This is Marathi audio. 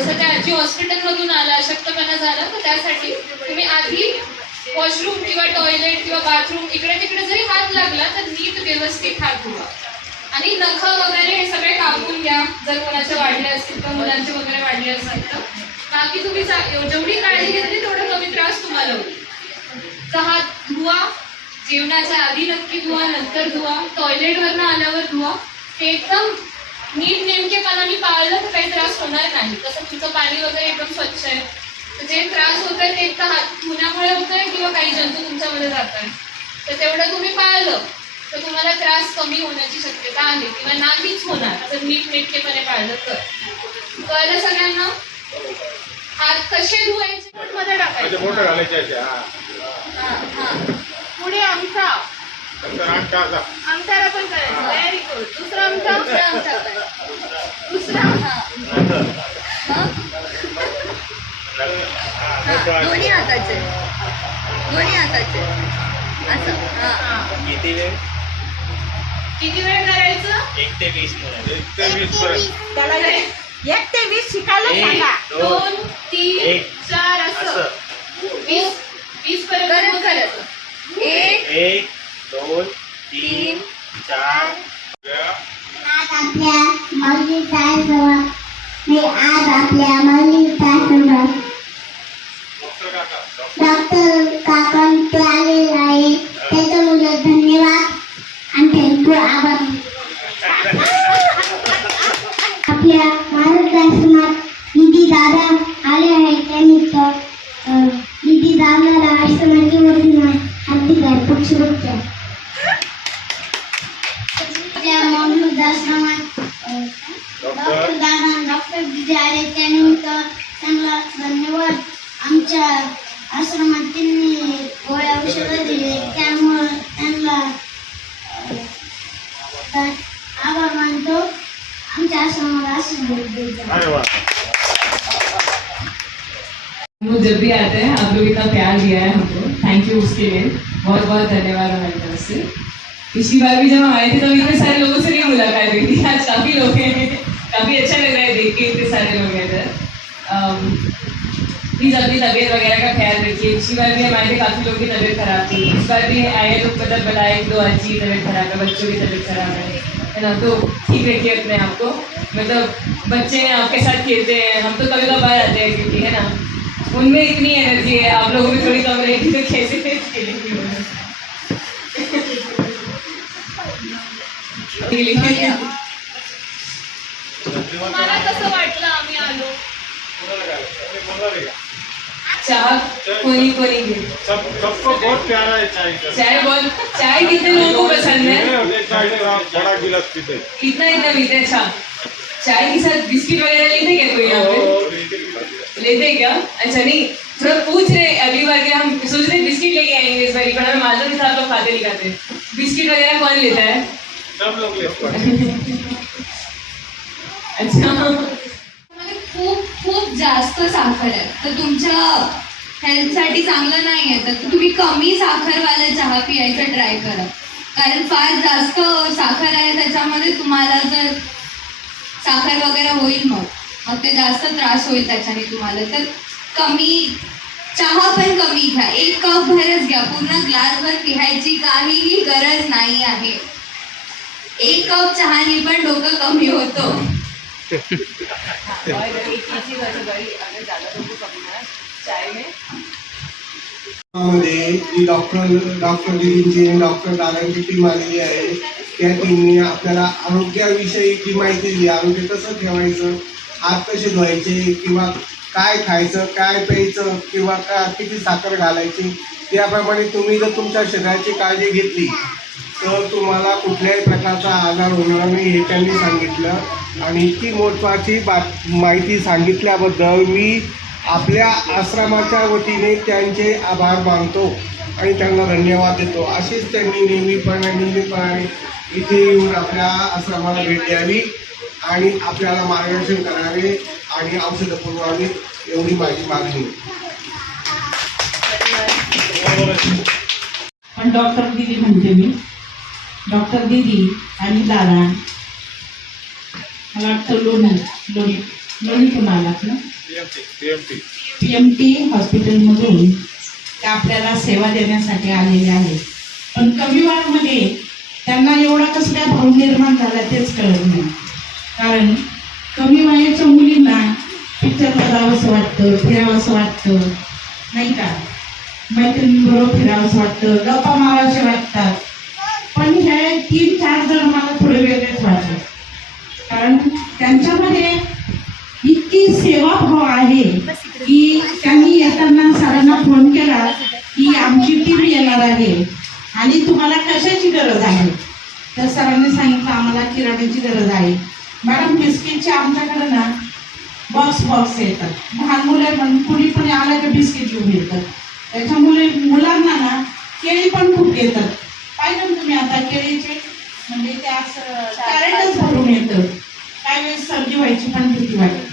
जसं त्या आजी हॉस्पिटलमधून आला, अशक्तपणा झाला, तर त्यासाठी तुम्ही आधी वॉशरूम किंवा टॉयलेट किंवा बाथरूम इकडे तिकडे जरी हात लागला तर नीट व्यवस्थित हात धुवा. आणि नख वगैरे हे सगळे कापून घ्या जर कोणाचे वाढले असतील तर, मुलांचे वगैरे वाढले असतील तर. बाकी तुम्ही जेवढी काळजी घेतली तेवढा कमी त्रास तुम्हाला होईल. तर हात धुवा, जेवणाच्या आधी नक्की धुवा, नंतर धुवा, टॉयलेटवरनं आल्यावर धुवा. हे एकदम नीट नेमकेपणाने पाळलं तर काही त्रास होणार नाही. तसं तुमचं पाणी वगैरे एकदम स्वच्छ आहे, तर जे त्रास होत आहे ते एकदा हात धुण्यामुळे होत आहे किंवा काही जंतू तुमच्यामध्ये जात आहे, तर तेवढं तुम्ही पाळलं तर तुम्हाला त्रास कमी होण्याची शक्यता आहे किंवा नाहीच होणार जर नीटनेटकेपणे पाळलं तर. कळलं सगळ्यांना? हात कसे धुवायचे मध्ये टाकायचे. पुढे अंगठा, अंगठ्याला पण करायचं. Very good. दुसरा अंगठा, दुसरा दोन्ही हाताचे, दोन्ही हाताचे असं. किती वेळ करायचं? 1 ते 20 त्याला 1 ते 20 शिकायला सांगा. 2, 3, 4 असं 20 पर्यंत करायचं. 1, 2, 3, 4. आज आपल्या माऊलीचा डॉक्टर काकण ते आलेले आहे, त्याच्यामुळे धन्यवाद आणि थँक्यू, आभार. आपल्या महाराष्ट्रात दिदी दादा आले आहेत, त्यानिमित्त दिदी दादाला आश्रमाची वतीने हार्दिक हार्दिक शुभेच्छा. आपल्या माऊली आश्रमात डॉक्टर दादा डॉक्टर दिदी आले, त्यानिमित्त त्यांना धन्यवाद. आमच्या आश्रमात त्यांनी गोळ्या औषधं दिले, त्यामुळे त्यांना आभार मानतो. आमच्या आश्रमाला आशीर्वाद देतो. जब भी आते हैं आप लोग इतना प्यार दिया है हमको, थैंक यू उसके लिए बहुत बहुत धन्यवाद हमारी तरफ से. पिछली बार भी जब हम आए थे तब इतने सारे लोगों से नहीं मुलाकात हुई थी, आज काफ़ी लोग हैं, काफ़ी अच्छा लग रहा है देख के इतने सारे लोग हैं इधर. प्लीज़ अपनी तबीयत वगैरह का ख्याल रखिए. पिछली बार भी हमारे काफ़ी लोगों की तबीयत खराब थी, इस बार भी आए तो मतलब बताए 2 आदमी की तबीयत खराब है, बच्चों की तबीयत खराब है ना. तो ठीक रखिए अपने आप को. मतलब बच्चे आपके साथ खेलते हैं, हम तो कभी कभार आते हैं क्योंकि है ना, उनमें इतनी एनर्जी है, आप लोगों में थोड़ी कम रहेगी तो कैसे खेलेंगे. तुम्हाला कसं वाटलं आम्ही आलो? चाय कोनी कोनी भी सबको बहुत प्यारा है चाय का. चाय कितने लोगों को पसंद है? बड़ा गिलास पीते. इतना पीते हैं. अच्छा, चाय के साथ बिस्किट वगैरह लेते क्या कोई यहाँ पे? लेते क्या? अच्छा, नहीं थोड़ा पूछ रहे. अगली बार के हम सोच रहे बिस्किट लेके आएंगे इस बार, पर हमें मालूम नहीं था आप लोग खाते नहीं खाते. बिस्किट वगैरह कौन लेता है? सब लोग लेते हैं. अच्छा, खूप खूप जास्त साखर आहे, तर तुमच्या हेल्थसाठी चांगलं नाही आहे, तर तुम्ही कमी साखरवाला चहा पियायचा ट्राय करा. कारण फार जास्त साखर आहे त्याच्यामध्ये, तुम्हाला जर साखर वगैरे होईल मग ते जास्त त्रास होईल त्याच्याने तुम्हाला. तर कमी चहा पण कमी घ्या, 1 कप भरच घ्या, पूर्ण ग्लासभर पिहायची काहीही गरज नाही आहे. 1 कप चहाने पण डोकं कमी होतं. मध्ये डॉक्टर दिदींची डॉक्टर दादांची टीम आलेली आहे. त्या टीमने आपल्याला आरोग्याविषयी जी माहिती दिली, आरोग्य कसं ठेवायचं, हात कसे धुवायचे, किंवा काय खायचं, काय प्यायचं, किंवा किती साखर घालायची, त्याप्रमाणे तुम्ही जर तुमच्या शरीराची काळजी घेतली तर तुम्हाला कुठल्याही प्रकारचा आजार होणार नाही हे त्यांनी सांगितलं. आणि इतकी महत्त्वाची माहिती सांगितल्याबद्दल मी आपल्या आश्रमाच्या वतीने त्यांचे आभार मानतो आणि त्यांना धन्यवाद देतो. अशीच त्यांनी नेहमीपणे इथे येऊन आपल्या आश्रमाला भेट द्यावी आणि आपल्याला मार्गदर्शन करावे आणि औषधं पुरवावी, एवढी माझी मागणी. पण डॉक्टर दीदी म्हणते मी, डॉक्टर दीदी आणि दादा, मला वाटतं लोणी लोणीतून आलात ना TMT. PMT हॉस्पिटलमधून ते आपल्याला सेवा देण्यासाठी आलेले आहेत. पण कमी वयामध्ये त्यांना एवढा कसं काय भाव निर्माण झाला तेच कळत नाही. कारण कमी वयाच्या मुलींना पिक्चरला जावंसं वाटतं, फिरावंसं वाटतं, नाही का, मैत्रिणींबरोबर फिरावंसं वाटतं, गप्पा मारायचे वाटतात. पण हे 3-4 जण मला थोडे वेगळेच वाटले. कारण त्यांच्यामध्ये इतकी सेवाभाव आहे की त्यांनी येताना सरांना फोन केला की आमची टीम येणार आहे आणि तुम्हाला कशाची गरज आहे. तर सरांनी सांगितलं आम्हाला किराण्याची गरज आहे. मॅडम बिस्किटचे आमच्याकडे ना बॉक्स येतात. लहान मुलं पण कुणी पण आलं की बिस्किट घेऊन येतात. त्याच्यामुळे मुलांना ना केळी पण खूप येतात. पाहिलं ना तुम्ही आता केळीचे म्हणजे ते असं कॅरेटच भरून येतं. काही वेळेस सर्दी व्हायची पण भीती वाटते.